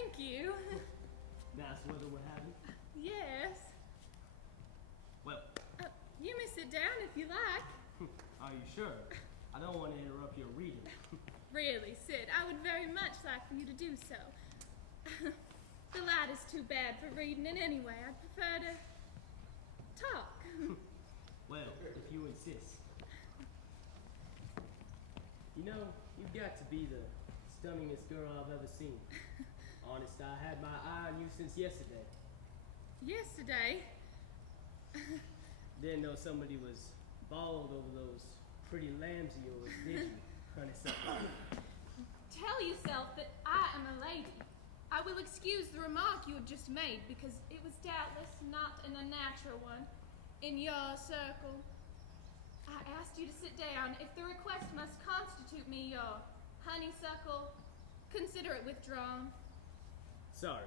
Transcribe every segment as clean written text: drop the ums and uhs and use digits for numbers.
thank you. Nice weather we're having. Yes. Well, You may sit down if you like. are you sure? I don't want to interrupt your reading. Really, Sid, I would very much like for you to do so. The light is too bad for reading, and anyway, I'd prefer to talk. Well, if you insist. You know, you've got to be the stunningest girl I've ever seen. Honest, I had my eye on you since yesterday. Yesterday, Didn't know somebody was bald over those pretty lambs of yours, did you, honeysuckle? tell yourself that I am a lady. I will excuse the remark you have just made because it was doubtless not an unnatural one in your circle. I asked you to sit down. If the request must constitute me your honeysuckle, consider it withdrawn. Sorry.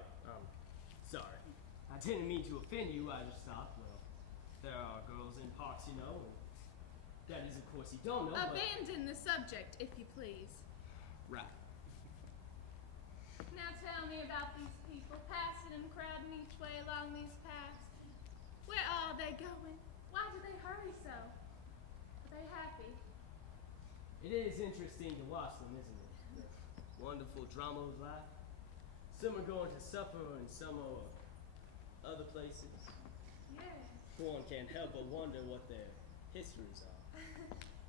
I didn't mean to offend you. I just thought, well, there are girls in parks, you know, and that is, of course, you don't know, Abandon the subject, if you please. Right. Now tell me about these people passing and crowding each way along these paths. Where are they going? Why do they hurry so? Are they happy? It is interesting to watch them, isn't it? The wonderful drama of life. Some are going to supper and some are other places. Yes. One can't help but wonder what their histories are.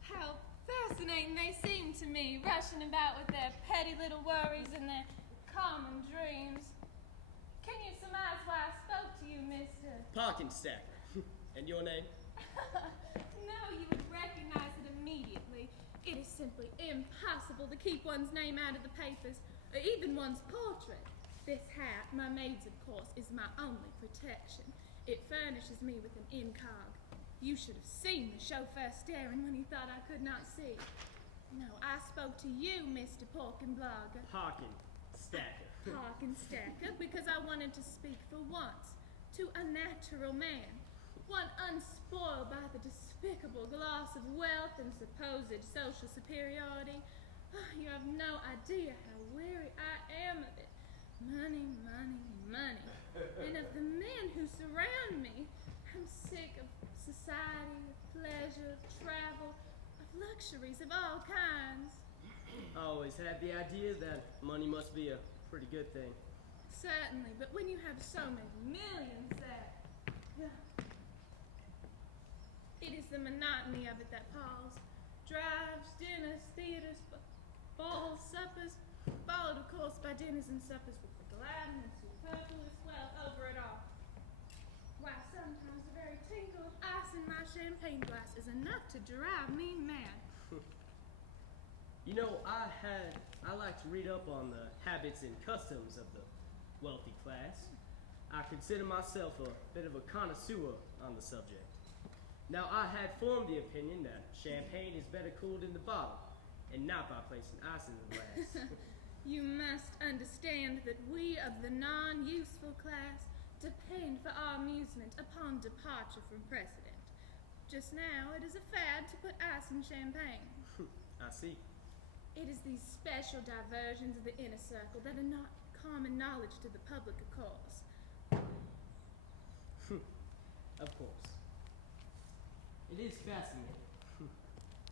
How fascinating they seem to me, rushing about with their petty little worries and their common dreams. Can you surmise why I spoke to you, Mr. Parking stacker. And your name? No, you would recognize it immediately. It is simply impossible to keep one's name out of the papers, or even one's portrait. This hat, my maid's of course, is my only protection. It furnishes me with an incog. You should have seen the chauffeur staring when he thought I could not see. No, I spoke to you, Mr. Porkenblogger. Parking stacker. Parking stacker, because I wanted to speak for once to a natural man. One unspoiled by the despicable gloss of wealth and supposed social superiority. You have no idea how weary I am of it. Money, money, money. And of the men who surround me. I'm sick of society, of pleasure, of travel, of luxuries of all kinds. I always had the idea that money must be a pretty good thing. Certainly, but when you have so many millions that... It is the monotony of it that palls. Drives, dinners, theaters, balls, suppers, followed, of course, by dinners and suppers with the gladness and superfluous wealth over it all. Why, sometimes the very tinkle of ice in my champagne glass is enough to drive me mad. You know, I like to read up on the habits and customs of the wealthy class. I consider myself a bit of a connoisseur on the subject. Now, I had formed the opinion that champagne is better cooled in the bottle and not by placing ice in the glass. You must understand that we of the non-useful class depend for our amusement upon departure from precedent. Just now, it is a fad to put ice in champagne. I see. It is these special diversions of the inner circle that are not common knowledge to the public, of course. Of course. It is fascinating.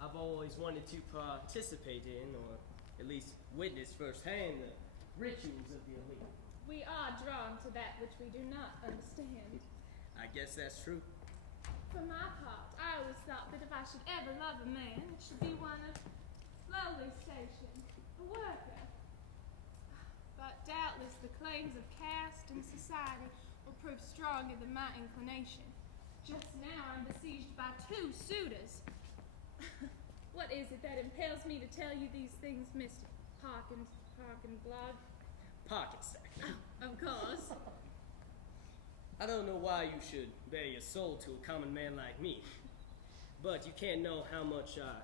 I've always wanted to participate in, or at least witness firsthand, the rituals of the elite. We are drawn to that which we do not understand. I guess that's true. For my part, I always thought that if I should ever love a man, it should be one of lowly station, a worker. But doubtless the claims of caste and society will prove stronger than my inclination. Just now I'm besieged by 2 suitors. What is it that impels me to tell you these things, Mr. Parkenblog? Pocket stacker. Of course. I don't know why you should bare your soul to a common man like me, but you can't know how much I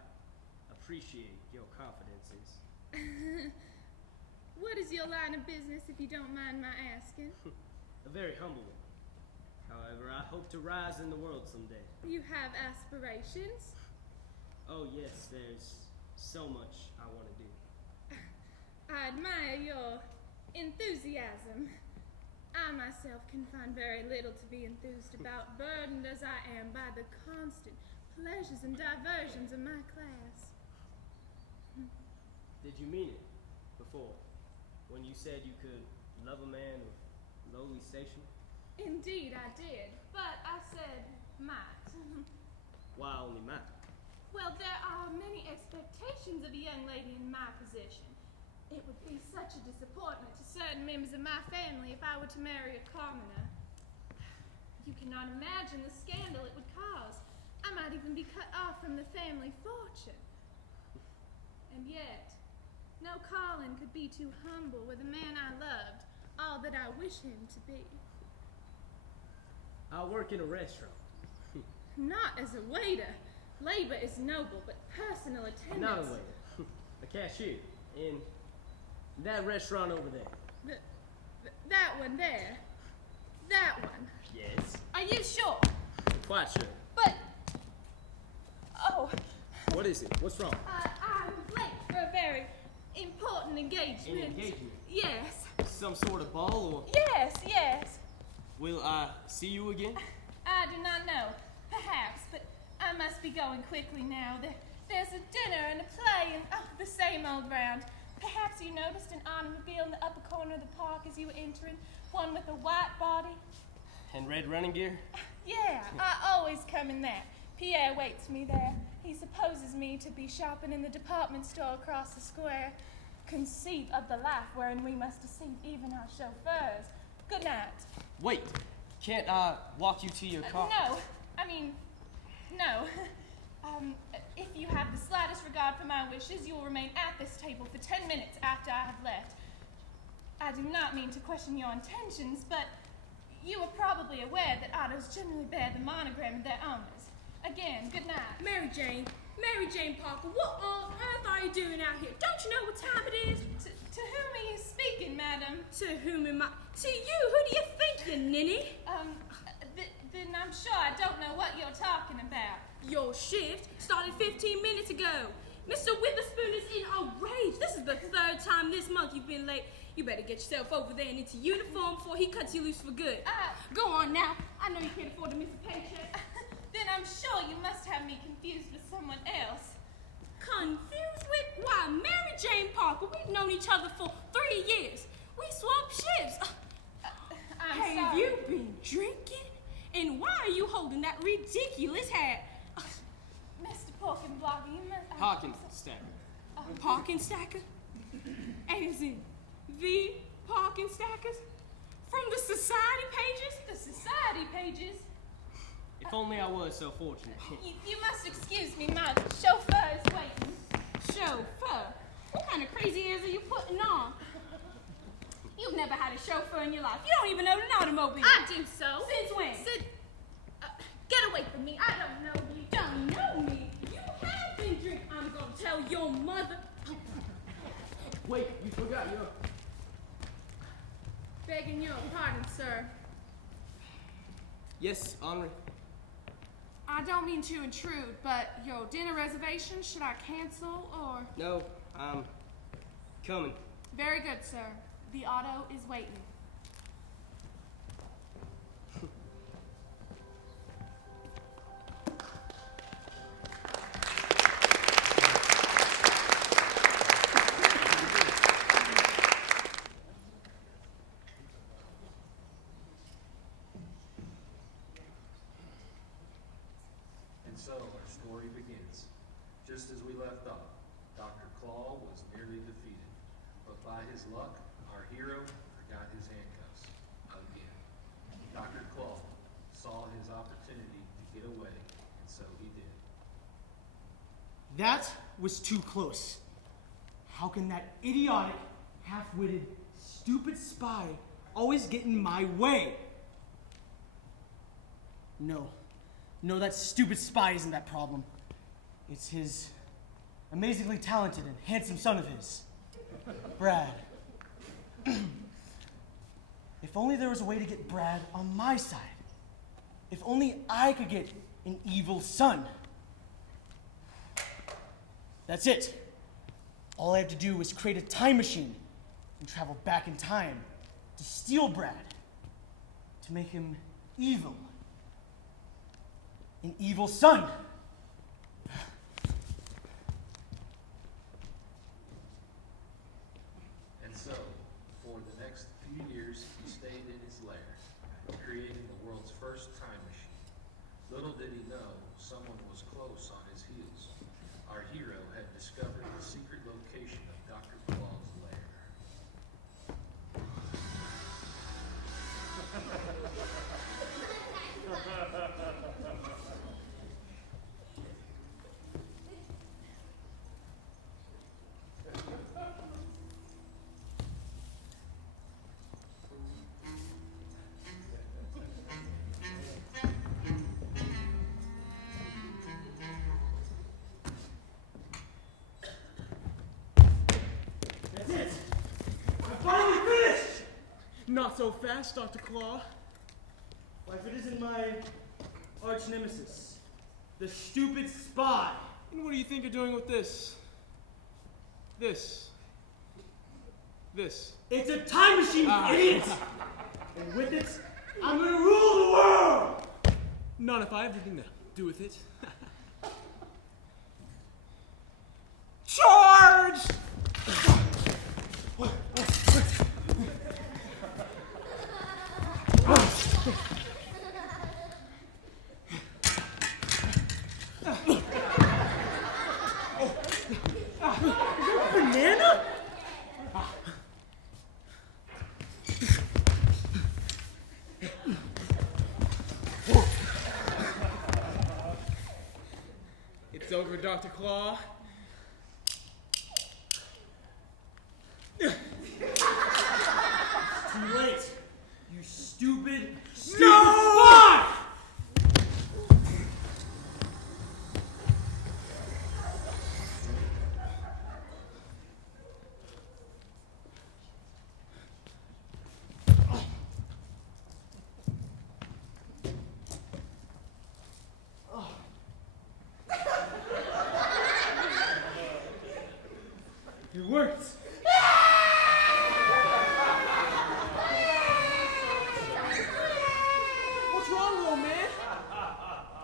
appreciate your confidences. What is your line of business, if you don't mind my asking? A very humble one. However, I hope to rise in the world someday. You have aspirations? Oh yes, there's so much I want to do. I admire your enthusiasm. I myself can find very little to be enthused about, burdened as I am by the constant pleasures and diversions of my class. Did you mean it before, when you said you could love a man of lowly station? Indeed I did, but I said might. Why only might? Well, there are many expectations of a young lady in my position. It would be such a disappointment to certain members of my family if I were to marry a commoner. You cannot imagine the scandal it would cause. I might even be cut off from the family fortune. And yet, no Colin could be too humble with a man I loved, all that I wish him to be. I work in a restaurant. Not as a waiter. Labor is noble, but personal attendance... Not a waiter. A cashier. In that restaurant over there. That one there. That one. Yes. Are you sure? Quite sure. But... Oh. What is it? What's wrong? I'm late for a very important engagement. An engagement? Yes. Some sort of ball, or Yes. will I see you again? I do not know. Perhaps, but I must be going quickly now. There's a dinner and a play and the same old round. Perhaps you noticed an automobile in the upper corner of the park as you were entering, one with a white body. And red running gear? Yeah, I always come in that. Pierre waits me there. He supposes me to be shopping in the department store across the square. Conceit of the life wherein we must deceive even our chauffeurs. Good night. Wait, can't I walk you to your car? No. If you have the slightest regard for my wishes, you will remain at this table for 10 minutes after I have left. I do not mean to question your intentions, but you are probably aware that autos generally bear the monogram of their owners. Again, good night. Mary Jane Parker, what on earth are you doing out here? Don't you know what time it is? To whom are you speaking, madam? To whom am I? To you. Who do you think, you ninny? Then I'm sure I don't know what you're talking about. Your shift started 15 minutes ago. Mr. Witherspoon is in a rage. This is the third time this month you've been late. You better get yourself over there and into uniform before he cuts you loose for good. Go on now. I know you can't afford to miss a paycheck. Then I'm sure you must have me confused with someone else. Confused with? Why, Mary Jane Parker, we've known each other for 3 years. We swapped shifts. I'm sorry. Have you been drinking? And why are you holding that ridiculous hat? Mr. Porkenblogger, you must... Parking stacker. Parking stacker? As in the parking stackers? From the society pages? The society pages? If only I was so fortunate. You must excuse me, my chauffeur is waiting. Chauffeur? What kind of crazy airs are you putting on? You've never had a chauffeur in your life. You don't even own an automobile. I do so. Since when? Get away from me. I don't know you. Don't know me? You have been drinking. I'm gonna tell your mother. Wait, you forgot your... Begging your pardon, sir. Yes, Henri. I don't mean to intrude, but your dinner reservation, should I cancel or... No, I'm coming. Very good, sir. The auto is waiting. And so our story begins. Just as we left off, Dr. Claw was nearly defeated, but by his luck, our hero forgot his handcuffs again. Dr. Claw saw his opportunity to get away, and so he did. That was too close. How can that idiotic, half-witted, stupid spy always get in my way? No, that stupid spy isn't that problem. It's his amazingly talented and handsome son of his, Brad. If only there was a way to get Brad on my side. If only I could get an evil son. That's it. All I have to do is create a time machine and travel back in time to steal Brad, to make him evil. An evil son. And so, for the next few years, he stayed in his lair, creating the world's first time machine. Little did he know, someone was close on his heels. Our hero had discovered the secret location of Dr. Claw's lair. That's it. I'm finally finished. Not so fast, Dr. Claw. Why, if it isn't my arch nemesis, the stupid spy. And what do you think you're doing with this? This. It's a time machine, idiot! And with it, I'm gonna rule the world! Not if I have anything to do with it. Charge! Banana? It's over, Dr. Claw. Too late, you stupid No! spy! It worked. What's wrong, little man?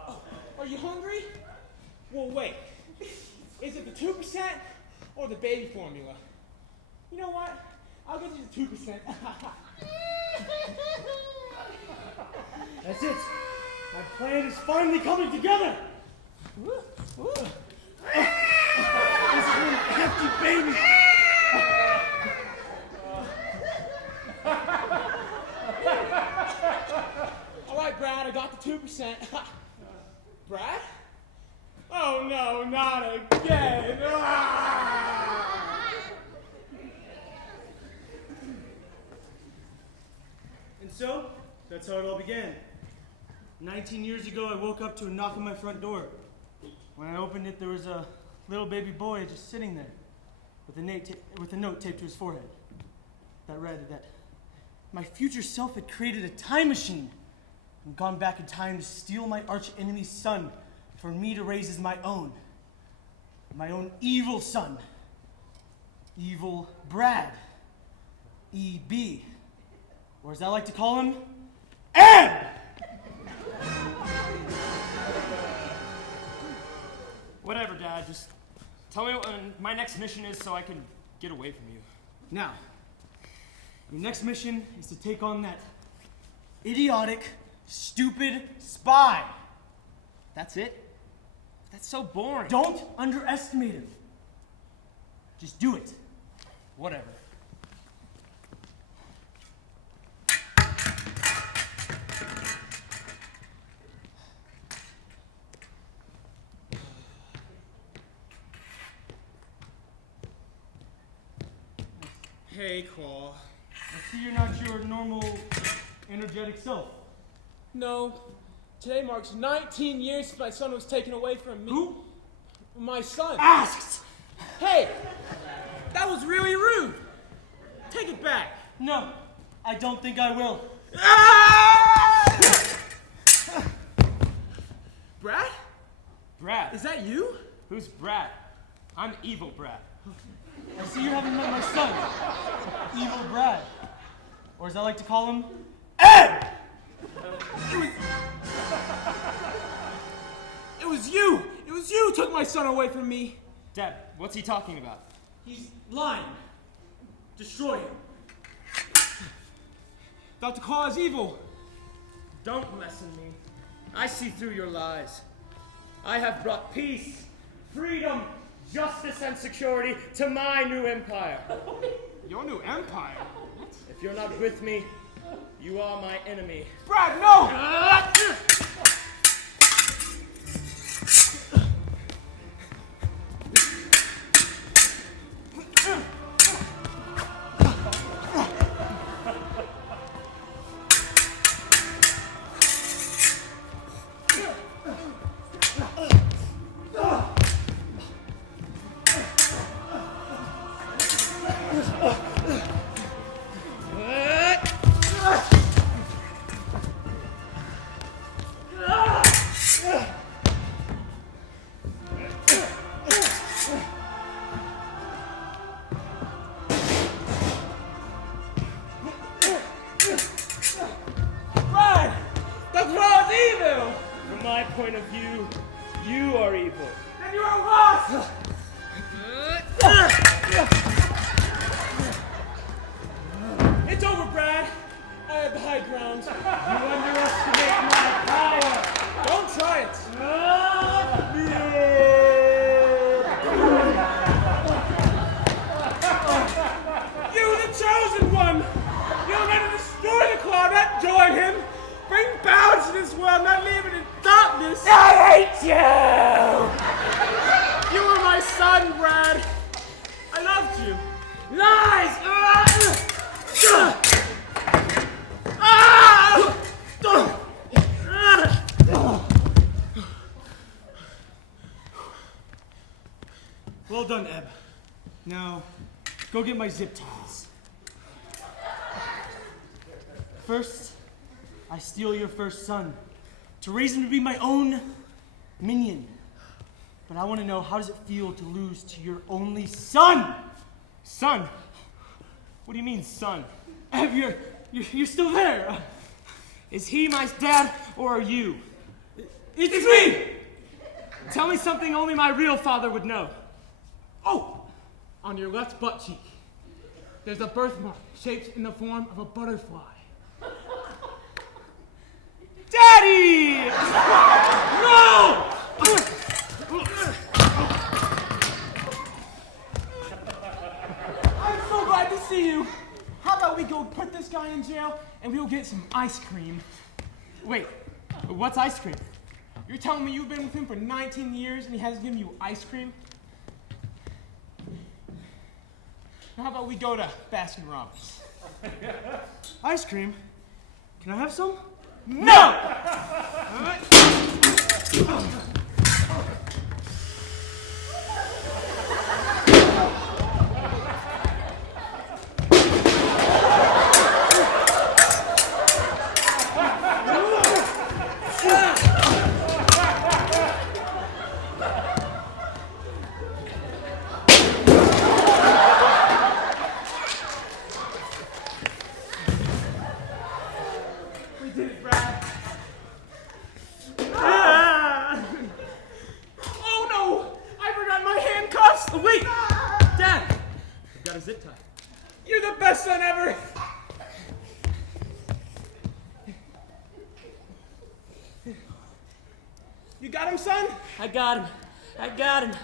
Oh, are you hungry? Well, wait. Is it the 2% or the baby formula? You know what? I'll get you the 2%. That's it. My plan is finally coming together. This is an empty baby. All right, Brad, I got the 2%. Brad? Oh, no, not again. And so, that's how it all began. 19 years ago, I woke up to a knock on my front door. When I opened it, there was a little baby boy just sitting there with a note taped to his forehead that read that my future self had created a time machine and gone back in time to steal my arch enemy's son for me to raise as my own evil son. Evil Brad. EB. Or as I like to call him, Ebb! Whatever, Dad. Just tell me what my next mission is so I can get away from you. Now, your next mission is to take on that idiotic, stupid spy. That's it? That's so boring. Don't underestimate him. Just do it. Whatever. Hey, Claw. I see you're not your normal, energetic self. No. Today marks 19 years since my son was taken away from me. Who? My son. Asked! Hey! That was really rude. Take it back. No, I don't think I will. Brad? Brad. Is that you? Who's Brad? I'm evil Brad. I see you haven't met my son, Evil Brad. Or as I like to call him, Ed! It was you! It was you who took my son away from me! Dad, what's he talking about? He's lying. Destroy him. Dr. Claw is evil. Don't lessen me. I see through your lies. I have brought peace, freedom, justice, and security to my new empire. Your new empire? If you're not with me, you are my enemy. Brad, no! Point of view, you are evil. Then you are lost! It's over, Brad. I have the high ground. You underestimate my power. Don't try it. You, the chosen one. You're ready to destroy the Claw, not join him. Bring balance to this world, not leave it in darkness. I hate you! You were my son, Brad. I loved you. Lies! Well done, Eb. Now, go get my zip ties. First, I steal your first son to raise him to be my own minion. But I want to know, how does it feel to lose to your only son? Son? What do you mean, son? Eb, you're still there. Is he my dad, or are you? It's me! Tell me something only my real father would know. Oh! On your left butt cheek, there's a birthmark shaped in the form of a butterfly. Daddy! No! I'm so glad to see you. How about we go put this guy in jail and we'll get some ice cream? Wait, what's ice cream? You're telling me you've been with him for 19 years and he hasn't given you ice cream? Now how about we go to Baskin Robbins? Ice cream? Can I have some? No! I got him.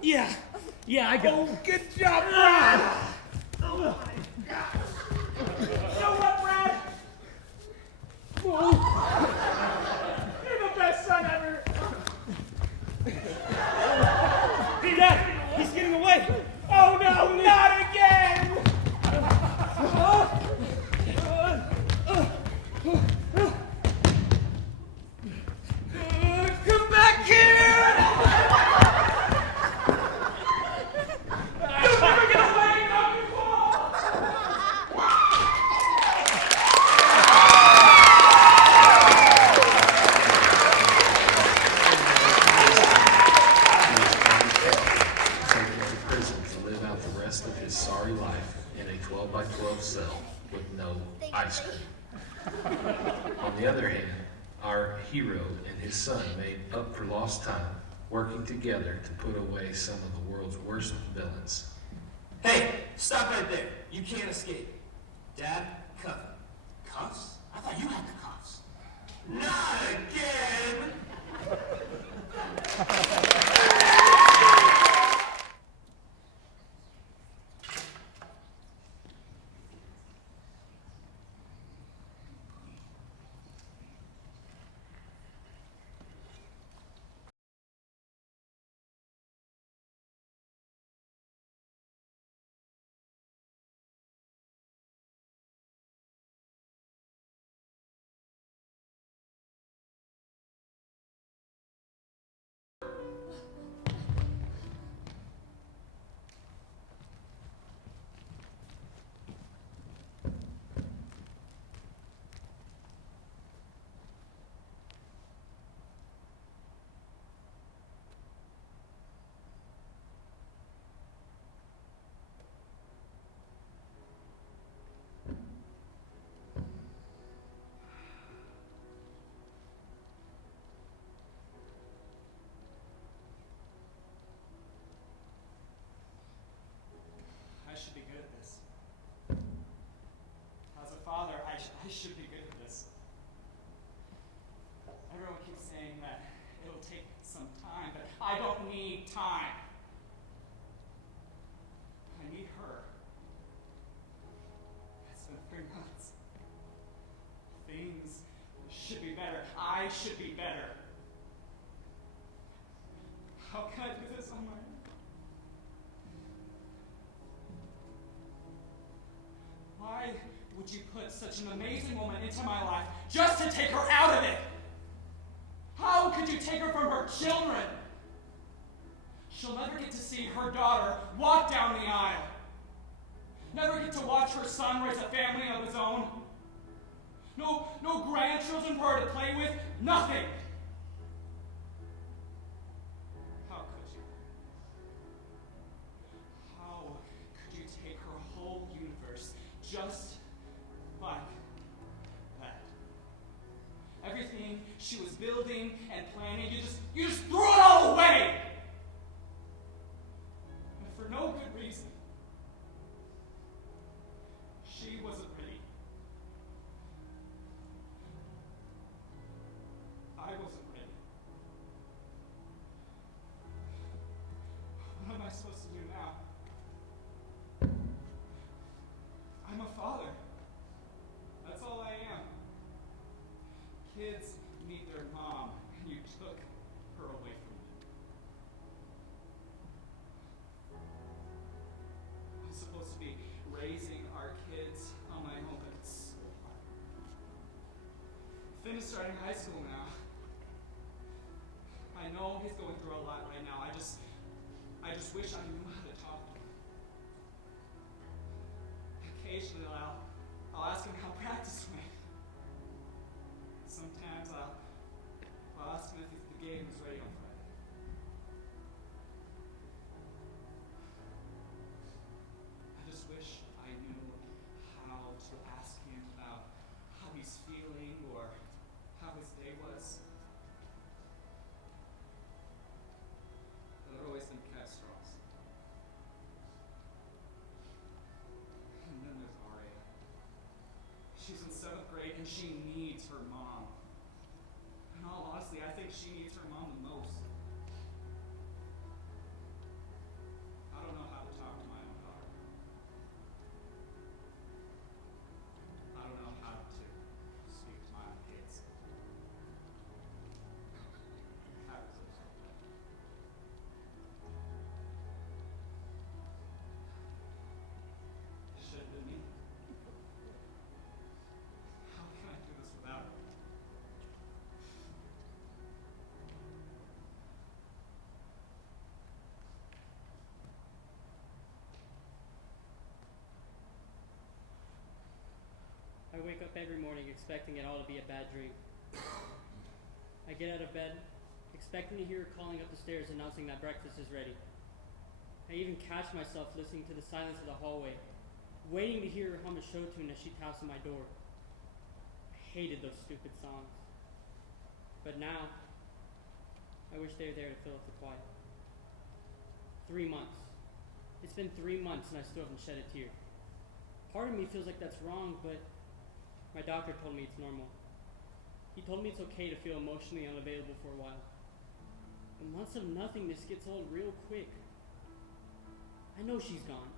Yeah, I got him. Oh, good job, Brad! You know what, Brad? You're the best son ever! Hey, Dad! He's getting away! Oh no, not again! Come back here! You'll never get away, Dr. Claw! our hero and his son made up for lost time, working together to put away some of the world's worst villains. Hey, stop right there. You can't escape. Dad, cuff him. Cuffs? I thought you had the cuffs. Not again! I should be good at this. As a father, I should be good at this. Everyone keeps saying that it'll take some time, but I don't need time. I need her. It's been 3 months. Things should be better. I should be better. How can I do this on my own? Why would you put such an amazing woman into my life just to take her out of it? How could you take her from her children? She'll never get to see her daughter walk down the aisle. Never get to watch her son raise a family of his own. No grandchildren for her to play with. Nothing. How could you? How could you take her whole universe just like that? Everything she was building and planning, you just threw it all away! And for no good reason. She wasn't ready. I wasn't ready. What am I supposed to do now? I'm a father. That's all I am. Kids need their mom, and you took her away from me. I'm supposed to be raising our kids on my own, but it's so hard. Finn is starting high school now. I know he's going through a lot right now. I just wish I knew how to talk to him. Occasionally I'll ask him how practice went. Sometimes I'll ask him if the game is ready on Friday. I just wish I knew how to ask him about how he's feeling or how his day was. There have always been cat straws. And then there's Aria. She's in 7th grade and she needs her mom. In all honesty, I think she needs her mom the most. I don't know how to talk to my own daughter. I don't know how to speak to my own kids. How does it work? Should have been me. How can I do this without her? I wake up every morning expecting it all to be a bad dream. I get out of bed, expecting to hear her calling up the stairs announcing that breakfast is ready. I even catch myself listening to the silence of the hallway, waiting to hear her hum a show tune as she taps on my door. I hated those stupid songs. now, I wish they were there to fill up the quiet. 3 months. It's been 3 months and I still haven't shed a tear. Part of me feels like that's wrong, but my doctor told me it's normal. He told me it's okay to feel emotionally unavailable for a while. But months of nothingness gets old real quick. I know she's gone.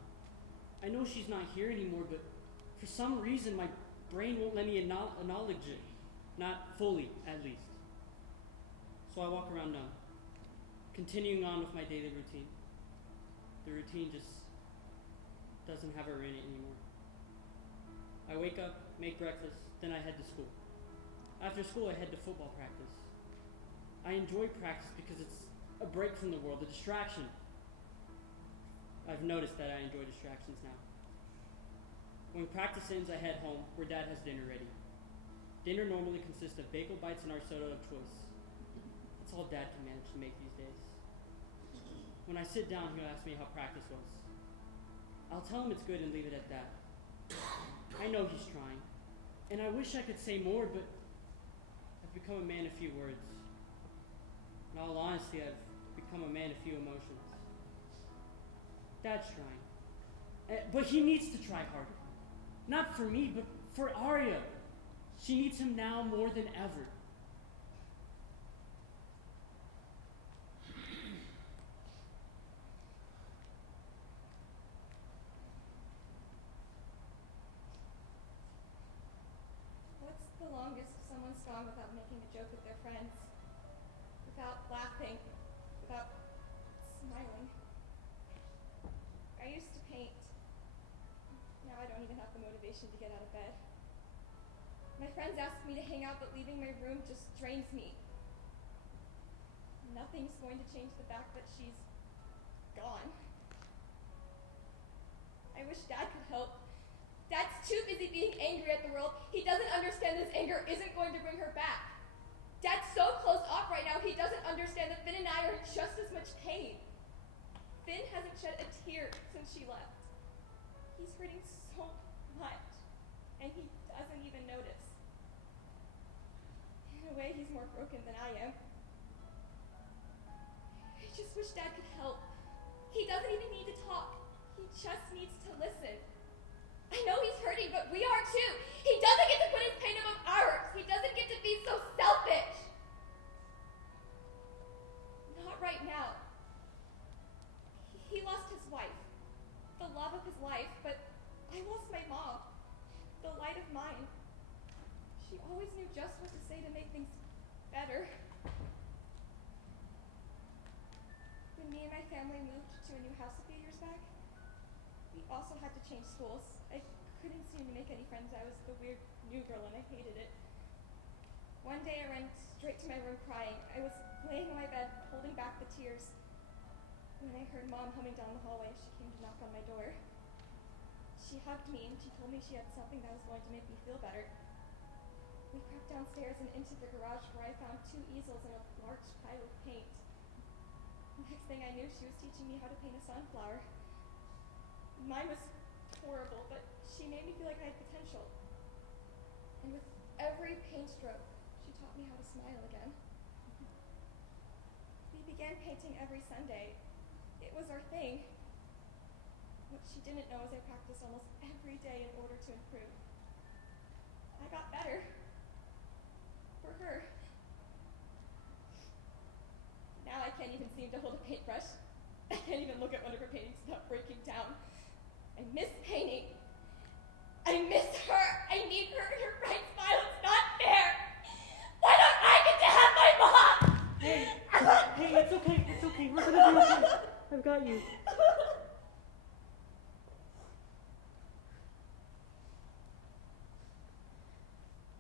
I know she's not here anymore, but for some reason my brain won't let me acknowledge it. Not fully, at least. So I walk around numb, continuing on with my daily routine. The routine just doesn't have her in it anymore. I wake up, make breakfast, then I head to school. After school, I head to football practice. I enjoy practice because it's a break from the world, a distraction. I've noticed that I enjoy distractions now. When practice ends, I head home, where Dad has dinner ready. Dinner normally consists of bagel bites and our soda of choice. That's all Dad can manage to make these days. When I sit down, he'll ask me how practice was. I'll tell him it's good and leave it at that. I know he's trying, and I wish I could say more, but I've become a man of few words. In all honesty, I've become a man of few emotions. Dad's trying, but he needs to try harder. Not for me, but for Arya. She needs him now more than ever. What's the longest someone's gone without making a joke with their friends? Without laughing? Without smiling? I used to paint. Now I don't even have the motivation to get out of bed. My friends ask me to hang out, but leaving my room just drains me. Nothing's going to change the fact that she's gone. I wish Dad could help. Dad's too busy being angry at the world. He doesn't understand this anger isn't going to bring her back. Dad's so closed off right now, he doesn't understand that Finn and I are in just as much pain. Finn hasn't shed a tear since she left. He's hurting so much, and he doesn't even notice. In a way, he's more broken than I am. I just wish Dad could help. He doesn't even need to talk. He just needs to listen. I know he's hurting, but we are too. He doesn't get to put his pain above ours. He doesn't get to be so selfish. Not right now. He lost his wife, the love of his life, but I lost my mom, the light of mine. She always knew just what to say to make things better. When me and my family moved to a new house a few years back, we also had to change schools. I couldn't seem to make any friends. I was the weird new girl and I hated it. One day I ran straight to my room crying. I was laying on my bed, holding back the tears, when I heard Mom humming down the hallway. She came to knock on my door. She hugged me and she told me she had something that was going to make me feel better. We crept downstairs and into the garage where I found 2 easels and a large pile of paint. Next thing I knew, she was teaching me how to paint a sunflower. Mine was horrible, but she made me feel like I had potential. And with every paint stroke, she taught me how to smile again. We began painting every Sunday. It was our thing. What she didn't know is I practiced almost every day in order to improve. I got better. For her. Now I can't even seem to hold a paintbrush. I can't even look at one of her paintings without breaking down. I miss painting. I miss her. I need her. Her bright smile is not fair. Why don't I get to have my mom? Hey, it's okay. It's okay. We're gonna be okay. I've got you.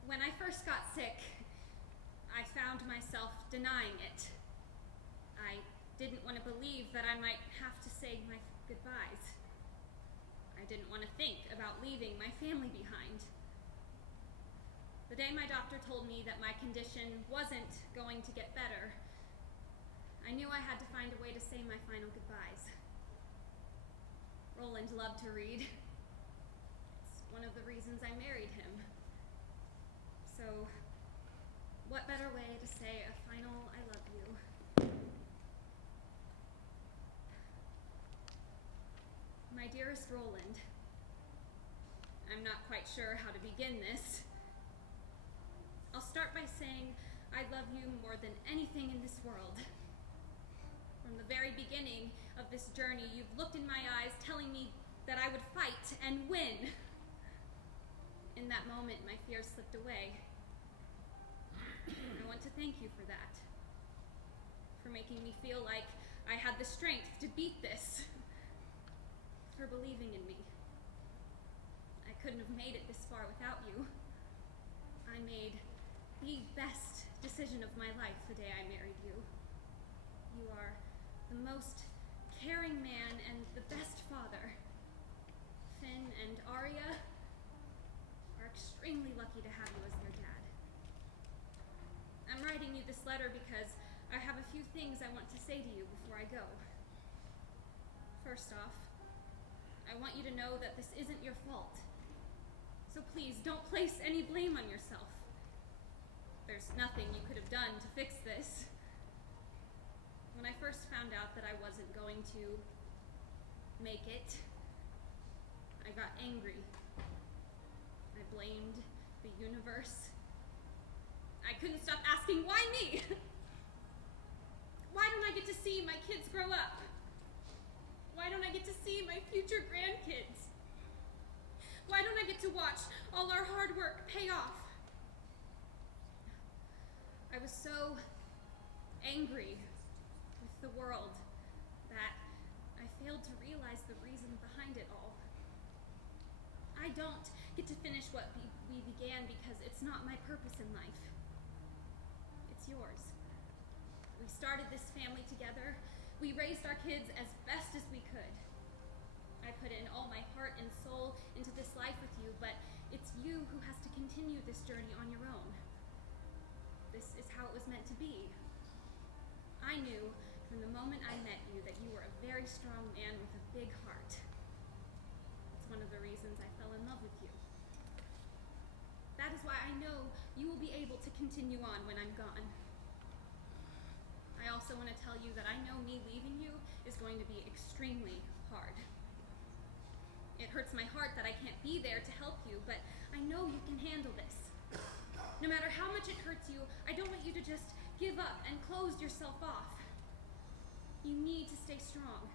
When I first got sick, I found myself denying it. I didn't want to believe that I might have to say my goodbyes. I didn't want to think about leaving my family behind. The day my doctor told me that my condition wasn't going to get better, I knew I had to find a way to say my final goodbyes. Roland loved to read. It's one of the reasons I married him. So, what better way to say a My dearest Roland, I'm not quite sure how to begin this. I'll start by saying I love you more than anything in this world. From the very beginning of this journey, you've looked in my eyes telling me that I would fight and win. In that moment, my fears slipped away. I want to thank you for that. For making me feel like I had the strength to beat this. For believing in me. I couldn't have made it this far without you. I made the best decision of my life the day I married you. You are the most caring man and the best father. Finn and Arya are extremely lucky to have you as their dad. I'm writing you this letter because I have a few things I want to say to you before I go. First off, I want you to know that this isn't your fault. So please, don't place any blame on yourself. There's nothing you could have done to fix this. When I first found out that I wasn't going to make it, I got angry. I blamed the universe. I couldn't stop asking, why me? Why don't I get to see my kids grow up? Why don't I get to see my future grandkids? Why don't I get to watch all our hard work pay off? I was so angry with the world that I failed to realize the reason behind it all. I don't get to finish what we began because it's not my purpose in life. It's yours. We started this family together. We raised our kids as best as we could. I put in all my heart and soul into this life with you, but it's you who has to continue this journey on your own. This is how it was meant to be. I knew from the moment I met you that you were a very strong man with a big heart. It's one of the reasons I fell in love with you. That is why I know you will be able to continue on when I'm gone. I also want to tell you that I know me leaving you is going to be extremely hard. It hurts my heart that I can't be there to help you, but I know you can handle this. No matter how much it hurts you, I don't want you to just give up and close yourself off. You need to stay strong.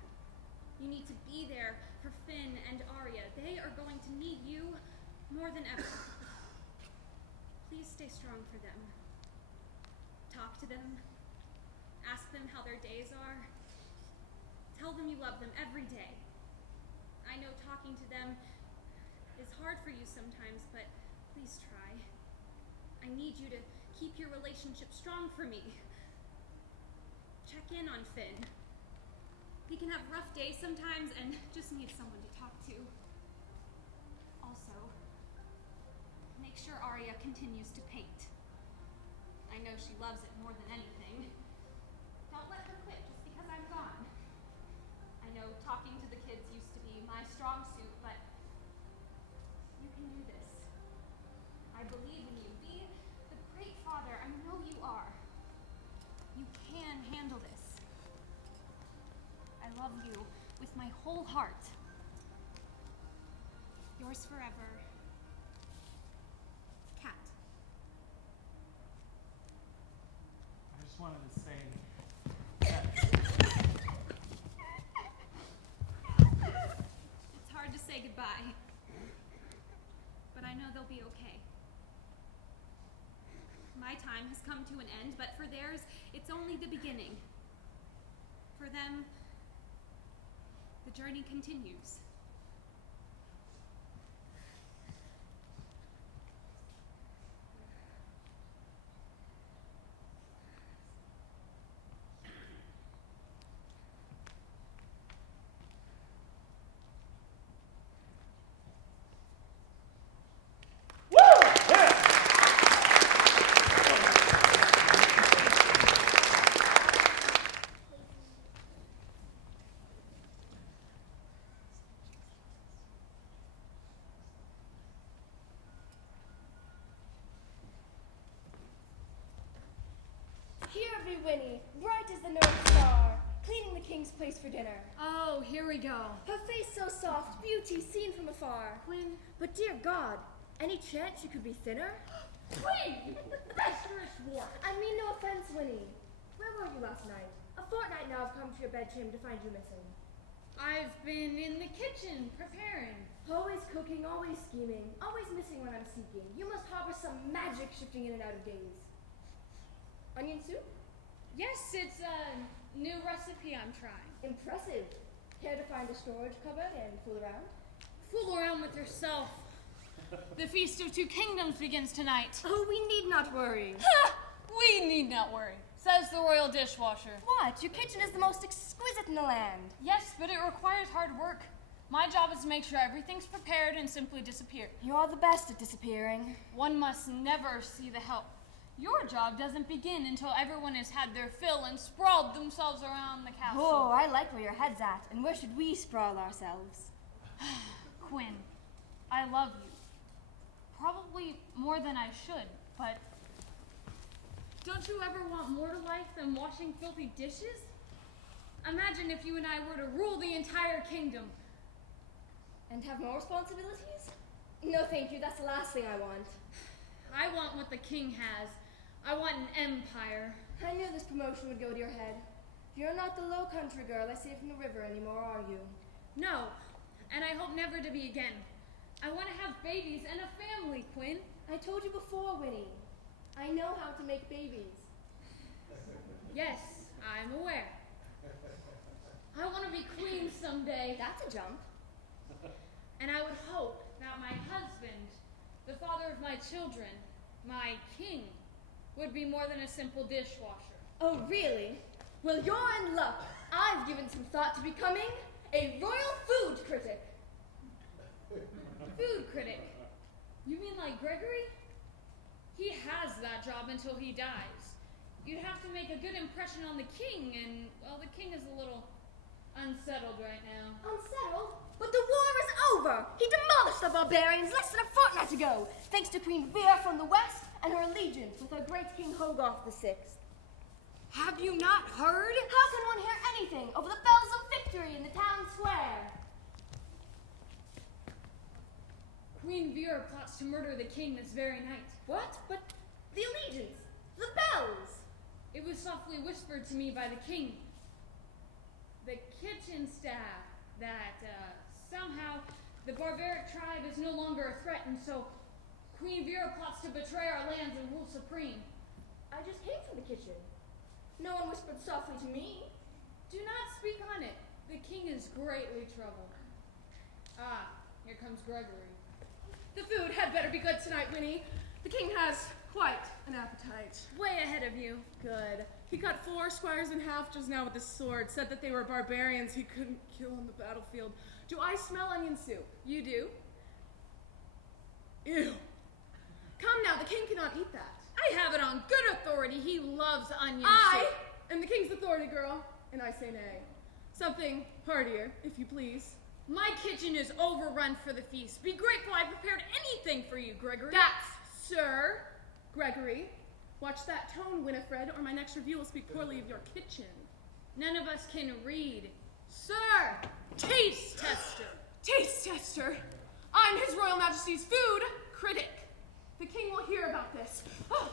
You need to be there for Finn and Arya. They are going to need you more than ever. Please stay strong for them. Talk to them. Ask them how their days are. Tell them you love them every day. I know talking to them is hard for you sometimes, but please try. I need you to keep your relationship strong for me. Check in on Finn. He can have rough days sometimes and just needs someone to talk to. Also, make sure Arya continues to paint. I know she loves it more than anything. Don't let her quit just because I'm gone. I know talking to the kids used to be my strong suit, but you can do this. I believe in you. Be the great father I know you are. You can handle this. I love you with my whole heart. Yours forever, Kat. I just wanted to say It's hard to say goodbye, but I know they'll be okay. My time has come to an end, but for theirs, it's only the beginning. For them, the journey continues. Here be Winnie, bright as the North Star, cleaning the king's place for dinner. Oh, here we go. Her face so soft, beauty seen from afar. Quinn. But dear God, any chance she could be thinner? Quinn! Treacherous war. I mean no offense, Winnie. Where were you last night? A fortnight now I've come to your bedchamber to find you missing. I've been in the kitchen preparing. Always cooking, always scheming, always missing when I'm seeking. You must harbor some magic shifting in and out of days. Onion soup? Yes, it's a new recipe I'm trying. Impressive. Care to find a storage cupboard and fool around? Fool around with yourself. The Feast of Two Kingdoms begins tonight. Oh, we need not worry. Ha! We need not worry, says the royal dishwasher. What? Your kitchen is the most exquisite in the land. Yes, but it requires hard work. My job is to make sure everything's prepared and simply disappear. You're the best at disappearing. One must never see the help. Your job doesn't begin until everyone has had their fill and sprawled themselves around the castle. Oh, I like where your head's at. And where should we sprawl ourselves? Quinn, I love you. Probably more than I should, but don't you ever want more to life than washing filthy dishes? Imagine if you and I were to rule the entire kingdom. And have more responsibilities? No, thank you. That's the last thing I want. I want what the king has. I want an empire. I knew this promotion would go to your head. You're not the low country girl I saved from the river anymore, are you? No, and I hope never to be again. I want to have babies and a family, Quinn. I told you before, Winnie. I know how to make babies. Yes, I'm aware. I want to be queen someday. That's a jump. And I would hope that my husband, the father of my children, my king, would be more than a simple dishwasher. Oh, really? Well, you're in luck. I've given some thought to becoming a royal food critic. Food critic? You mean like Gregory? He has that job until he dies. You'd have to make a good impression on the king, and, well, the king is a little unsettled right now. Unsettled? But the war is over! He demolished the barbarians less than a fortnight ago, thanks to Queen Vera from the west and her allegiance with her great King Hogarth VI. Have you not heard? How can one hear anything over the bells of victory in the town square? Queen Vera plots to murder the king this very night. What? But the allegiance, the bells! It was softly whispered to me by the king. The kitchen staff that, somehow the barbaric tribe is no longer a threat, and so Queen Vera plots to betray our lands and rule supreme. I just came from the kitchen. No one whispered softly to me. Do not speak on it. The king is greatly troubled. Ah, here comes Gregory. The food had better be good tonight, Winnie. The king has quite an appetite. Way ahead of you. Good. He cut 4 squires in half just now with his sword, said that they were barbarians he couldn't kill on the battlefield. Do I smell onion soup? You do? Ew. Come now, the king cannot eat that. I have it on good authority. He loves onion I soup. am the king's authority, girl, and I say nay. Something heartier, if you please. My kitchen is overrun for the feast. Be grateful I prepared anything for you, Gregory. That's Sir Gregory. Watch that tone, Winifred, or my next review will speak poorly of your kitchen. None of us can read. Sir, taste tester. Taste tester. I'm His Royal Majesty's food critic. The king will hear about this. Oh.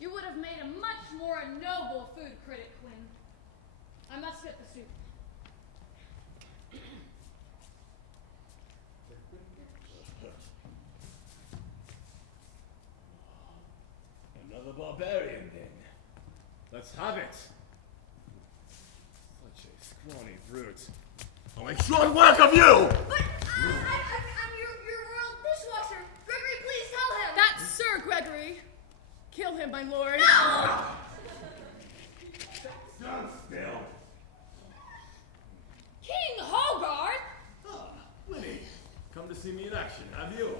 You would have made a much more noble food critic, Quinn. I must get the soup. Another barbarian, then. Let's have it. Such a scrawny brute. I'll make short work of you! But I'm your royal dishwasher. Gregory, please tell him. That's Sir Gregory. Kill him, my lord. No! Stand still. King Hogarth! Ah, Winnie. Come to see me in action, have you?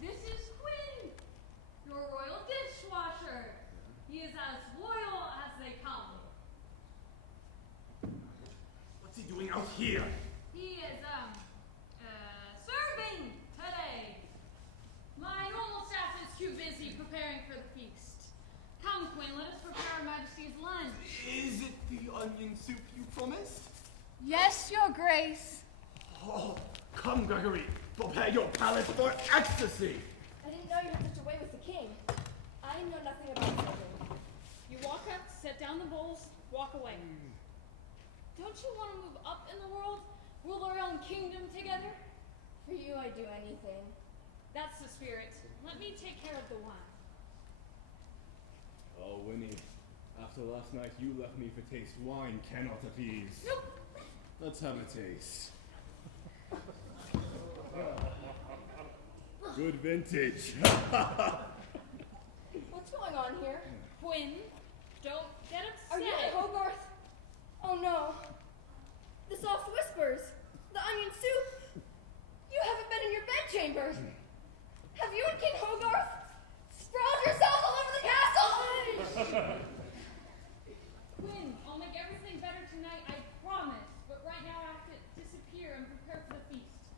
This is Quinn, your royal dishwasher. He is as loyal as they come. What's he doing out here? He is, serving today. My normal staff is too busy preparing for the feast. Come, Quinn, let us prepare Majesty's lunch. Is it the onion soup you promised? Yes, Your Grace. Oh, come, Gregory. Prepare your palate for ecstasy. I didn't know you had such a way with the king. I know nothing about serving. You walk up, set down the bowls, walk away. Don't you want to move up in the world? Rule our own kingdom together? For you, I'd do anything. That's the spirit. Let me take care of the wine. Oh, Winnie. After last night, you left me for taste. Wine cannot appease. Nope. Let's have a taste. Good vintage. What's going on here? Quinn, don't get upset. Are you in Hogarth? Oh no. The soft whispers. The onion soup. You haven't been in your bedchamber. Have you and King Hogarth sprawled yourselves all over the castle? Quinn, I'll make everything better tonight, I promise. But right now I have to disappear and prepare for the feast.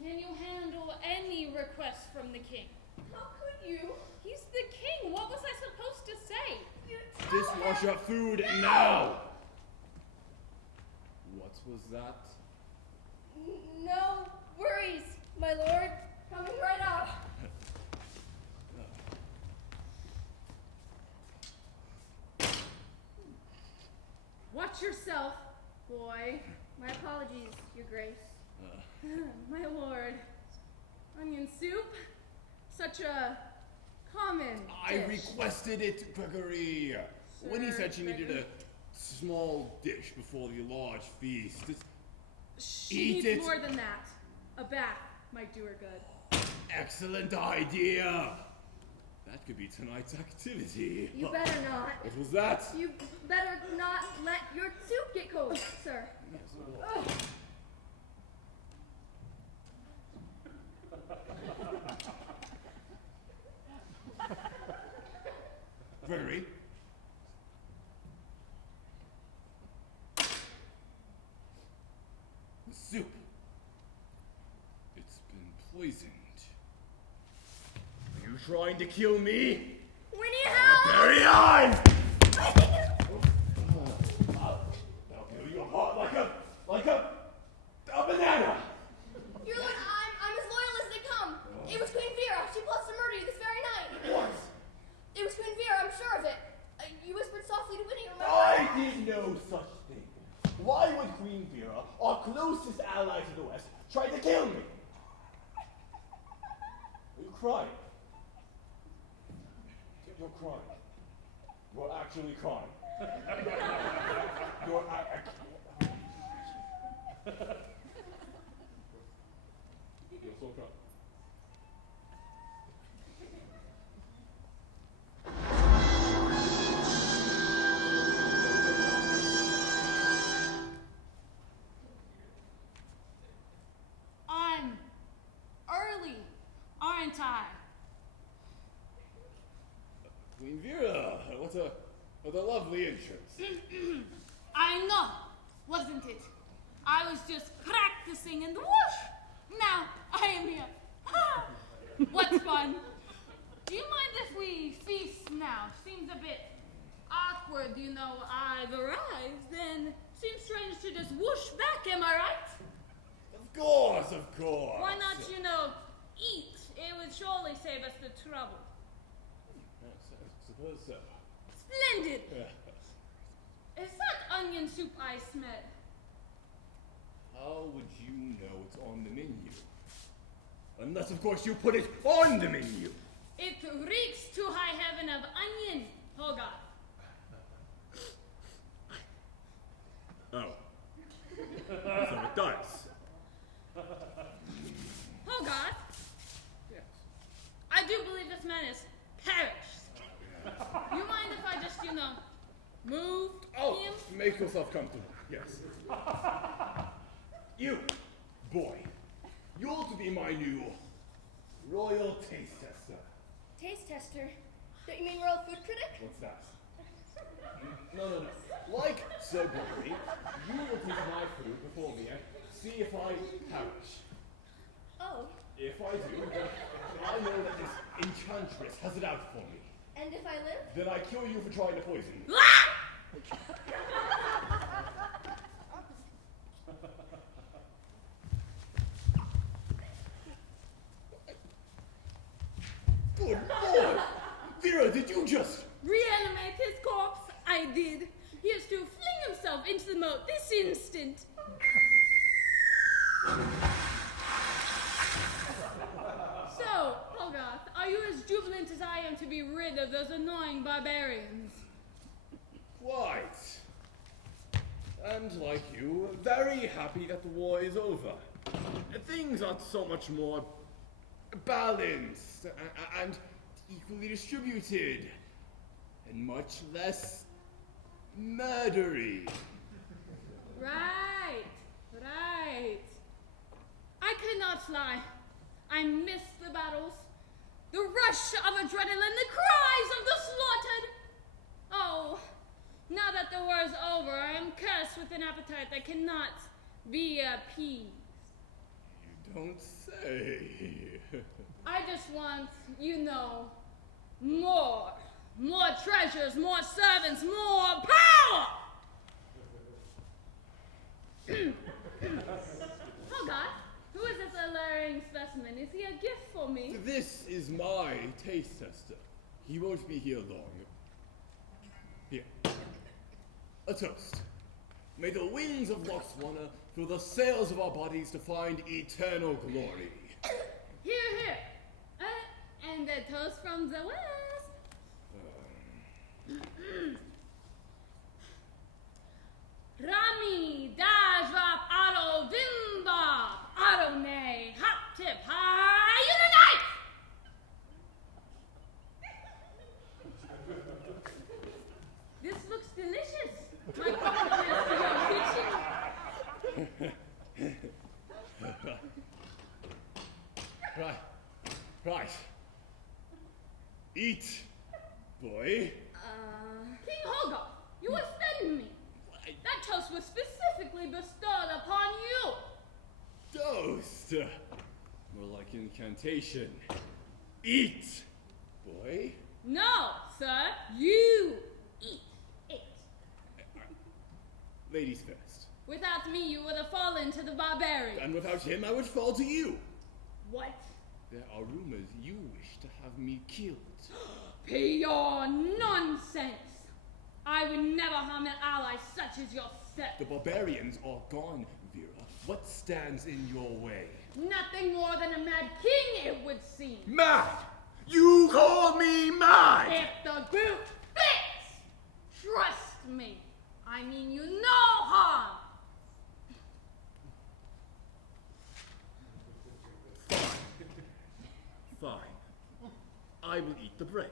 Can you handle any requests from the king? How could you? He's the king. What was I supposed to say? You Dishwasher food now! What was that? No worries, my lord. Coming right up. Watch yourself, boy. My apologies, Your Grace. My lord. Onion soup? Such a common I dish. requested it, Gregory. Winnie Sir, said she needed Gregory. a small dish before the large feast. She Eat needs it. more than that. A bath might do her good. Excellent idea. That could be tonight's activity. You better not. What was that? You better not let your soup get cold, sir. Ugh. Gregory? The soup. It's been poisoned. Are you trying to kill me? Winnie, help! Carry on! I'll kill your heart like a banana! Your lord, I'm as loyal as they come. It was Queen Vera. She plots to murder you this very night. What? It was Queen Vera, I'm sure of it. You whispered softly to Winnie, remember? I did no such thing. Why would Queen Vera, our closest ally to the west, try to kill me? Are you crying? You're crying. You're actually crying. You're You're so crying. I'm early, aren't I? Queen Vera, what a lovely entrance. I know, wasn't it? I was just practicing and whoosh! Now I am here. Ha! What fun! Do you mind if we feast now? Seems a bit awkward, you know. I've arrived, then seems strange to just whoosh back, am I right? Of course, of course. Why not, you know, eat? It would surely save us the trouble. Yes, I suppose so. Splendid! Is that onion soup I smell? How would you know it's on the menu? Unless, of course, you put it on the menu. It reeks to high heaven of onion, Hogarth. Oh. So it does. Hogarth? Yes. I do believe this man is perished. You mind if I just, you know, move him? Make yourself comfortable. Yes. You, boy, you're to be my new royal taste tester. Taste tester? Don't you mean royal food critic? What's that? No. Like Sir Gregory, you will taste my food before me and see if I perish. Oh. If I do, then I know that this enchantress has it out for me. And if I live? Then I kill you for trying to poison me. Good Lord! Vera, did you just... Reanimate his corpse? I did. He is to fling himself into the moat this instant. So, Hogarth, are you as jubilant as I am to be rid of those annoying barbarians? Quite. And like you, very happy that the war is over. Things are so much more balanced and equally distributed, and much less murdery. Right. I cannot lie. I miss the battles, the rush of adrenaline, the cries of the slaughtered. Oh, now that the war is over, I am cursed with an appetite that cannot be appeased. You don't say. I just want, more. More treasures, more servants, more power! Hogarth, who is this alluring specimen? Is he a gift for me? This is my taste tester. He won't be here long. Here. A toast. May the winds of Lochswana fill the sails of our bodies to find eternal glory. Here. And a toast from the west. Rami, Dajvap, Aro, Dimba, Arone, Hop Tip, High, Unite! This looks delicious. My compliments to your kitchen. Right. Eat, boy. King Hogarth, you offend me. That toast was specifically bestowed upon you. Toast. More like incantation. Eat, boy. No, sir. You eat it. Ladies first. Without me, you would have fallen to the barbarians. And without him, I would fall to you. What? There are rumors you wish to have me killed. Pure nonsense. I would never harm an ally such as yourself. The barbarians are gone, Vera. What stands in your way? Nothing more than a mad king, it would seem. Mad! You call me mad! If the group fits, trust me. I mean you no harm. Fine. I will eat the bread.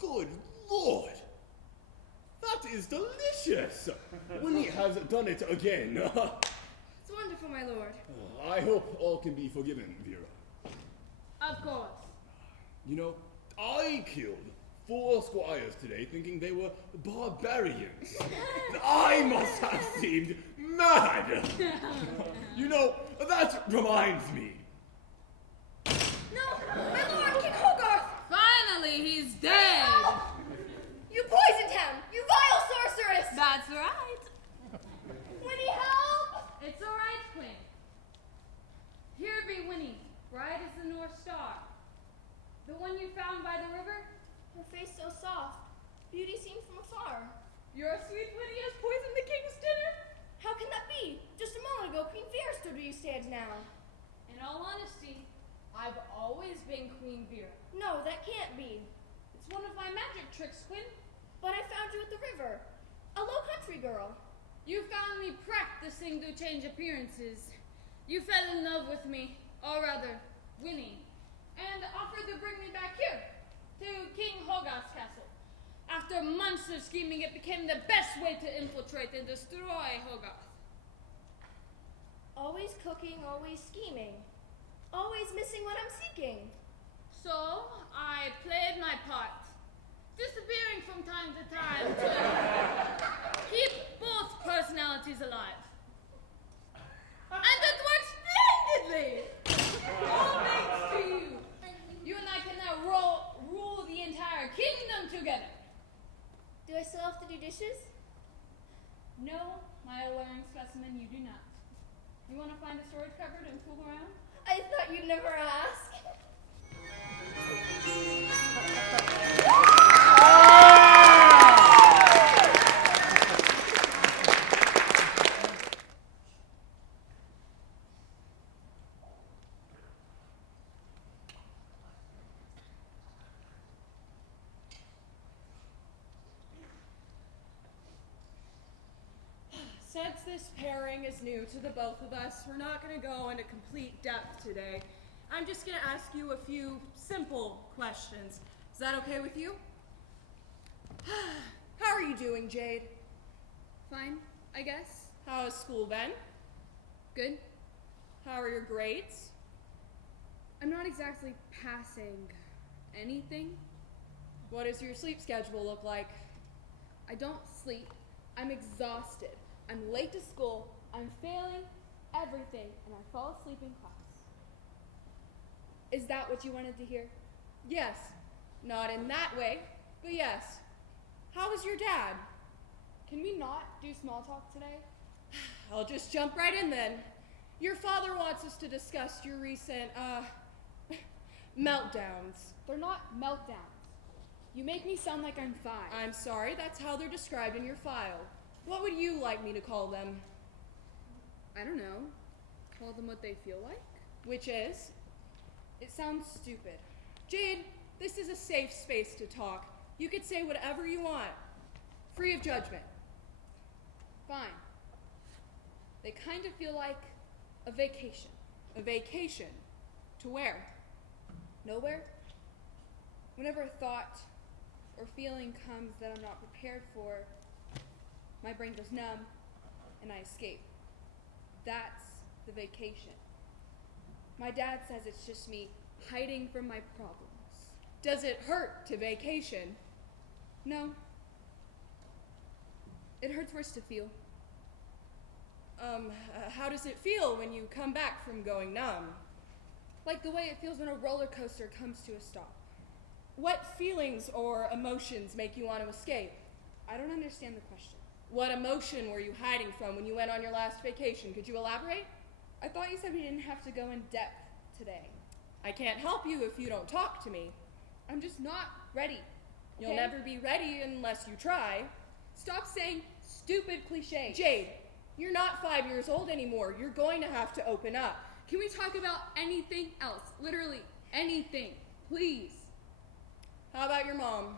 Good Lord! That is delicious! Winnie has done it again. It's wonderful, my lord. I hope all can be forgiven, Vera. Of course. You know, I killed 4 squires today thinking they were barbarians. I must have seemed mad! You know, that reminds me. No, my lord, King Hogarth! Finally, he's dead. No! You poisoned him! You vile sorceress! That's right. Winnie, help! It's all right, Queen. Here be Winnie, bright as the North Star. The one you found by the river? Her face so soft. Beauty seen from afar. Your sweet Winnie has poisoned the king's dinner? How can that be? Just a moment ago, Queen Vera stood where you stand now. In all honesty, I've always been Queen Vera. No, that can't be. It's one of my magic tricks, Quinn. But I found you at the river. A low country girl. You found me practicing to change appearances. You fell in love with me, or rather, Winnie, and offered to bring me back here, to King Hogarth's castle. After months of scheming, it became the best way to infiltrate and destroy Hogarth. Always cooking, always scheming. Always missing what I'm seeking. So, I played my part. from time to time to keep both personalities alive. And it works splendidly! All thanks to you. You and I can now rule the entire kingdom together. Do I still have to do dishes? No, my alluring specimen, you do not. You want to find a storage cupboard and fool around? I thought you'd never ask. Since this pairing is new to the both of us, we're not going to go into complete depth today. I'm just going to ask you a few simple questions. Is that okay with you? How are you doing, Jade? Fine, I guess. How has school been? Good. How are your grades? I'm not exactly passing anything. What does your sleep schedule look like? I don't sleep. I'm exhausted. I'm late to school. I'm failing everything, and I fall asleep in class. Is that what you wanted to hear? Yes. Not in that way, but yes. How is your dad? Can we not do small talk today? I'll just jump right in then. Your father wants us to discuss your recent, meltdowns. They're not meltdowns. You make me sound like I'm 5. I'm sorry, that's how they're described in your file. What would you like me to call them? I don't know. Call them what they feel like? Which is? It sounds stupid. Jade, this is a safe space to talk. You could say whatever you want. Free of judgment. Fine. They kind of feel like a vacation. A vacation? To where? Nowhere. Whenever a thought or feeling comes that I'm not prepared for, my brain goes numb and I escape. That's the vacation. My dad says it's just me hiding from my problems. Does it hurt to vacation? No. It hurts worse to feel. How does it feel when you come back from going numb? Like the way it feels when a roller coaster comes to a stop. What feelings or emotions make you want to escape? I don't understand the question. What emotion were you hiding from when you went on your last vacation? Could you elaborate? I thought you said we didn't have to go in depth today. I can't help you if you don't talk to me. I'm just not ready. You'll Okay? never be ready unless you try. Stop saying stupid cliches. Jade, you're not 5 years old anymore. You're going to have to open up. Can we talk about anything else? Literally anything. Please. How about your mom?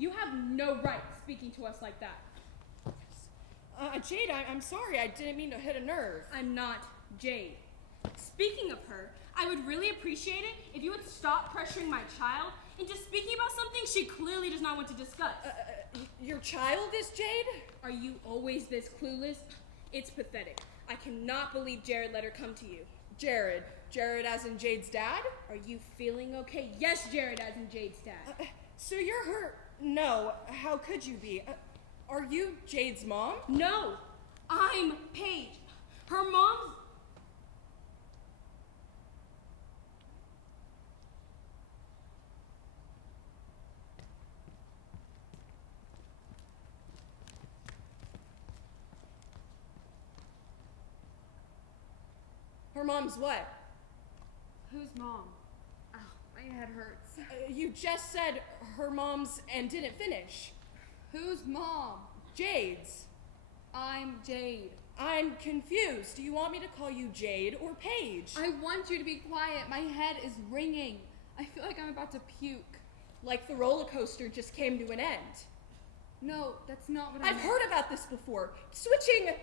You have no right speaking to us like that. Jade, I'm sorry. I didn't mean to hit a nerve. I'm not Jade. Speaking of her, I would really appreciate it if you would stop pressuring my child into speaking about something she clearly does not want to discuss. Your child is Jade? Are you always this clueless? It's pathetic. I cannot believe Jared let her come to you. Jared. Jared as in Jade's dad? Are you feeling okay? Yes, Jared as in Jade's dad. So you're her... No, how could you be? Are you Jade's mom? No, I'm Paige. Her mom's... Her mom's what? Whose mom? Ow, my head hurts. You just said her mom's and didn't finish. Whose mom? Jade's. I'm Jade. I'm confused. Do you want me to call you Jade or Paige? I want you to be quiet. My head is ringing. I feel like I'm about to puke. Like the roller coaster just came to an end. No, that's not what I've heard about this before. Switching...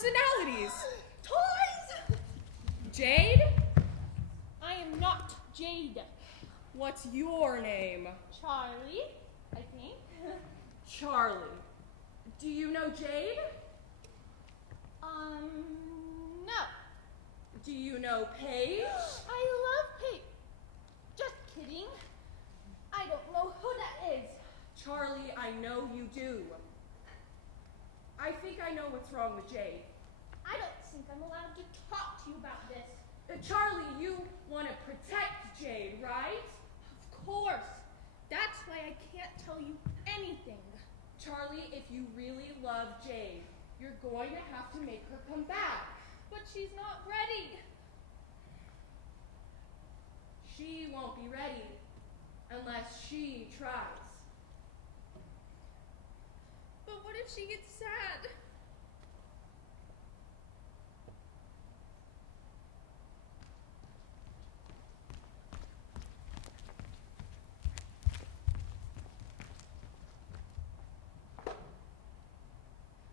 personalities. Toys! Jade? I am not Jade. What's your name? Charlie, I think. Charlie. Do you know Jade? No. Do you know Paige? I love Pete. Just kidding. I don't know who that is. Charlie, I know you do. I think I know what's wrong with Jade. I don't think I'm allowed to talk to you about this. Charlie, you want to protect Jade, right? Of course. That's why I can't tell you anything. Charlie, if you really love Jade, you're going to have to make her come back. But she's not ready. She won't be ready unless she tries. But what if she gets sad?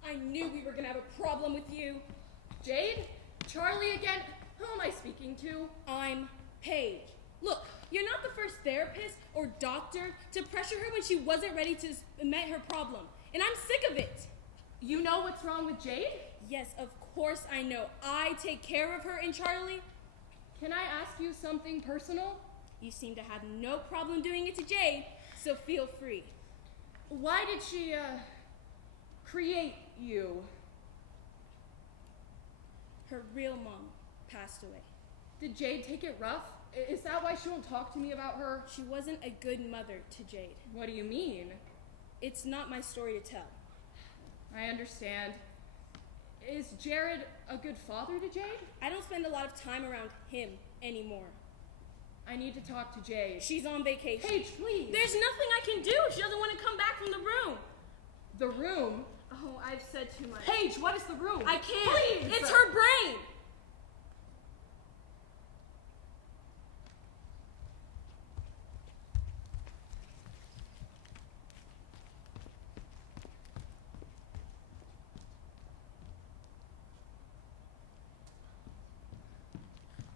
I knew we were gonna have a problem with you. Jade? Charlie again? Who am I speaking to? I'm Paige. Look, you're not the first therapist or doctor to pressure her when she wasn't ready to admit her problem. And I'm sick of it. You know what's wrong with Jade? Yes, of course I know. I take care of her and Charlie. Can I ask you something personal? You seem to have no problem doing it to Jade, so feel free. Why did she, create you? Her real mom passed away. Did Jade take it rough? Is that why she won't talk to me about her? She wasn't a good mother to Jade. What do you mean? It's not my story to tell. I understand. Is Jared a good father to Jade? I don't spend a lot of time around him anymore. I need to talk to Jade. She's on vacation. Paige, please. There's nothing I can do if she doesn't want to come back from the room. The room? Oh, I've said too much. Paige, what is the room? I can't. Please. It's her brain.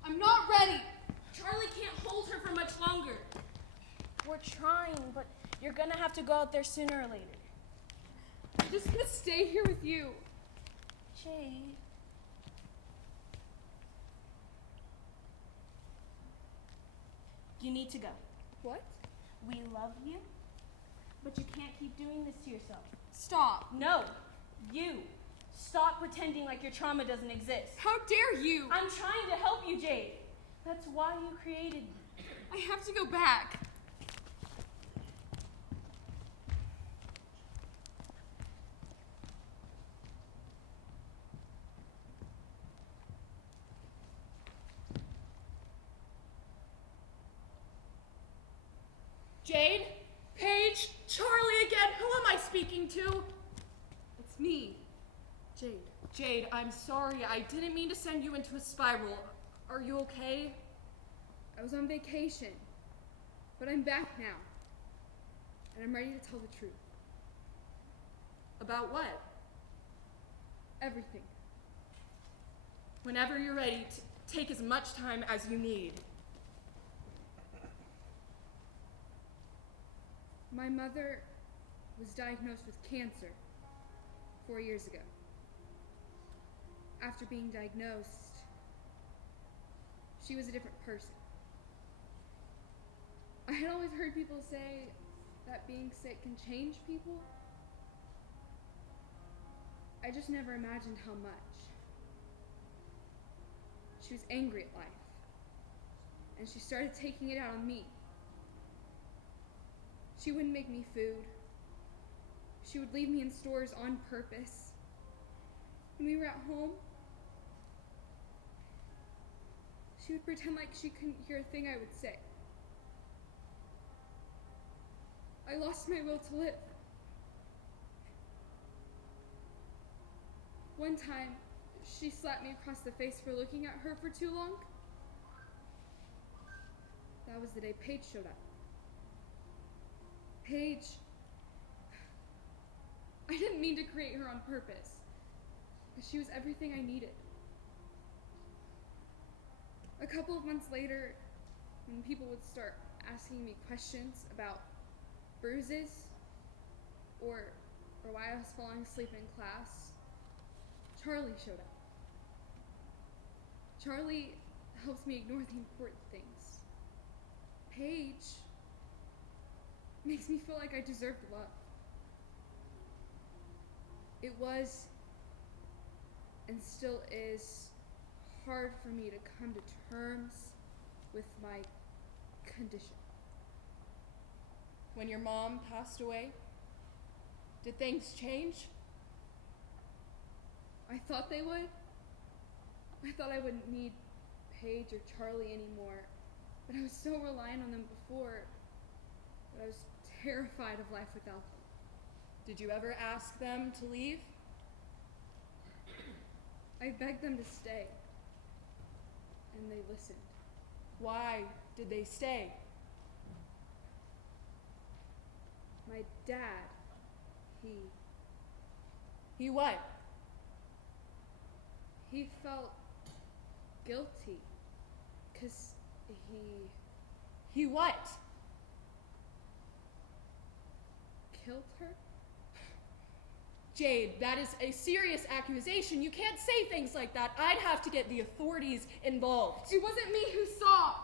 I'm not ready. Charlie can't hold her for much longer. We're trying, but you're gonna have to go out there sooner or later. I'm just gonna stay here with you. Jade. You need to go. What? We love you, but you can't keep doing this to yourself. Stop. No, you. Stop pretending like your trauma doesn't exist. How dare you? I'm trying to help you, Jade. That's why you created me. I have to go back. Jade? Paige? Charlie again? Who am I speaking to? It's me, Jade. Jade, I'm sorry. I didn't mean to send you into a spiral. Are you okay? I was on vacation, but I'm back now, and I'm ready to tell the truth. About what? Everything. Whenever you're ready, take as much time as you need. My mother was diagnosed with cancer 4 years ago. After being diagnosed, she was a different person. I had always heard people say that being sick can change people. I just never imagined how much. She was angry at life, and she started taking it out on me. She wouldn't make me food. She would leave me in stores on purpose. When we were at home, she would pretend like she couldn't hear a thing I would say. I lost my will to live. One time, she slapped me across the face for looking at her for too long. That was the day Paige showed up. Paige, I didn't mean to create her on purpose. because she was everything I needed. A couple of months later, when people would start asking me questions about bruises or why I was falling asleep in class, Charlie showed up. Charlie helps me ignore the important things. Paige makes me feel like I deserved love. It was, and still is, hard for me to come to terms with my condition. When your mom passed away, did things change? I thought they would. I thought I wouldn't need Paige or Charlie anymore, but I was so reliant on them before that I was terrified of life without them. Did you ever ask them to leave? I begged them to stay, and they listened. Why did they stay? My dad, he what? He felt guilty, 'cause he what? Killed her? Jade, that is a serious accusation. You can't say things like that. I'd have to get the authorities involved. It wasn't me who saw.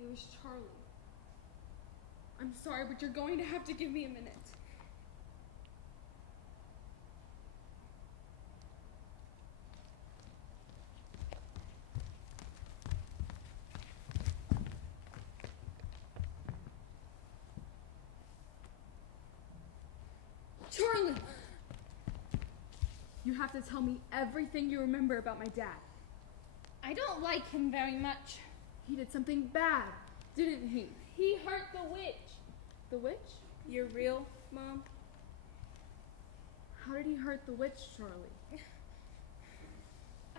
It was Charlie. I'm sorry, but you're going to have to give me a minute. Charlie! You have to tell me everything you remember about my dad. I don't like him very much. He did something bad, didn't he? He hurt the witch. The witch? Your real mom? How did he hurt the witch, Charlie?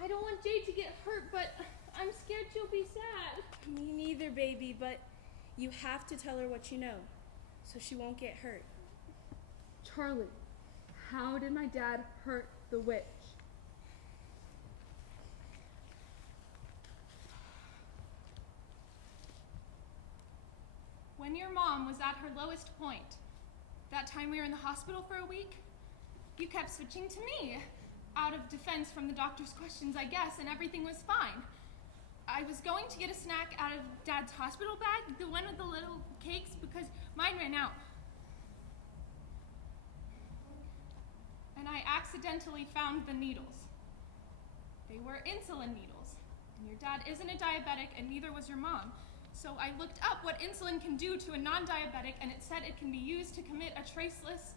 I don't want Jade to get hurt, but I'm scared she'll be sad. Me neither, baby, but you have to tell her what you know, so she won't get hurt. Charlie, how did my dad hurt the witch? When your mom was at her lowest point, that time we were in the hospital for a week, you kept switching to me. Out of defense from the doctor's questions, I guess, and everything was fine. I was going to get a snack out of Dad's hospital bag, the one with the little cakes, because mine ran out. And I accidentally found the needles. They were insulin needles. And your dad isn't a diabetic, and neither was your mom. So I looked up what insulin can do to a non-diabetic, and it said it can be used to commit a traceless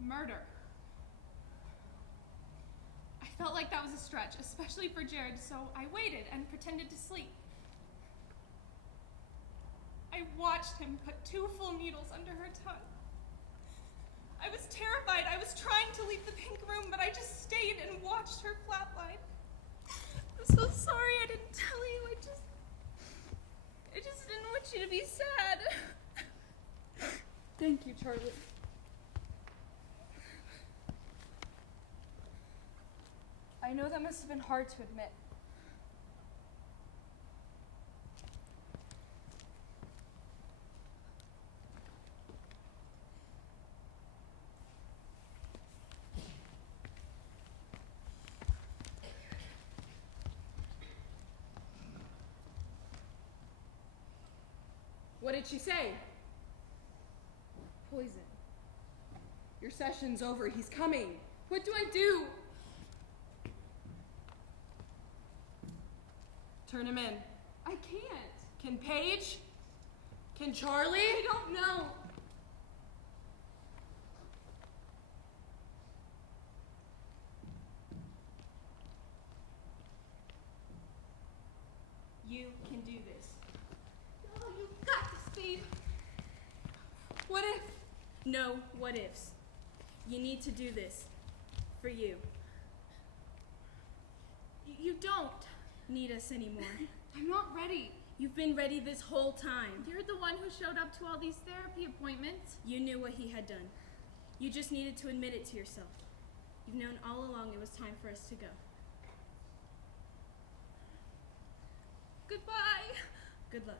murder. I felt like that was a stretch, especially for Jared, so I waited and pretended to sleep. I watched him put 2 full needles under her tongue. I was terrified. I was trying to leave the pink room, but I just stayed and watched her flatline. I'm so sorry I didn't tell you. I just didn't want you to be sad. Thank you, Charlie. I know that must have been hard to admit. What did she say? Poison. Your session's over. He's coming. What do I do? Turn him in. I can't. Can Paige? Can Charlie? I don't know. You can do this. Oh, you got this, babe. What if? No what ifs. You need to do this. For you. You don't Need us anymore. I'm not ready. You've been ready this whole time. You're the one who showed up to all these therapy appointments. You knew what he had done. You just needed to admit it to yourself. You've known all along it was time for us to go. Goodbye. Good luck.